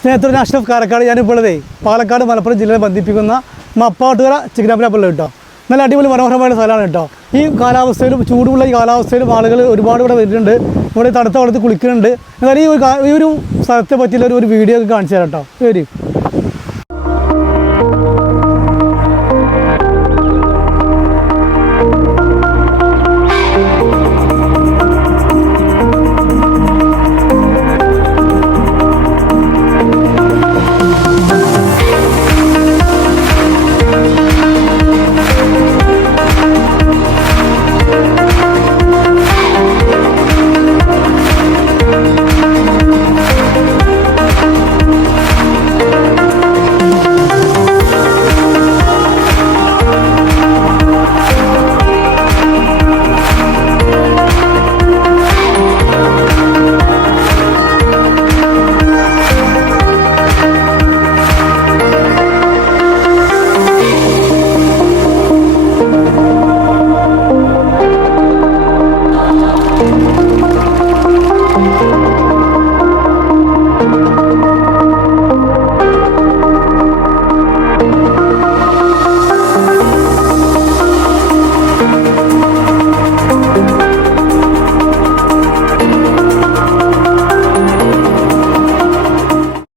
സ്നേഹത്തോടെ അഷ്റഫ് കാരക്കാട് ഞാനിപ്പോൾ ഉള്ളതേ പാലക്കാട് മലപ്പുറം ജില്ലയെ ബന്ധിപ്പിക്കുന്ന മപ്പാട്ടുകര ചിക്കനാപ്പിലുള്ള കേട്ടോ. നല്ല അടിപൊളി മനോഹരമായ സ്ഥലമാണ് കേട്ടോ. ഈ കാലാവസ്ഥയിലും ചൂടുള്ള ഈ കാലാവസ്ഥയിലും ആളുകൾ ഒരുപാട് ഇവിടെ വരുന്നുണ്ട്. ഇവിടെ തണുത്ത വെള്ളത്തിൽ കുളിക്കുന്നുണ്ട്. എന്നാൽ ഈ ഒരു സ്ഥലത്തെ പറ്റിയുള്ള ഒരു വീഡിയോ ഒക്കെ കാണിച്ചു തരാം കേട്ടോ. വരും.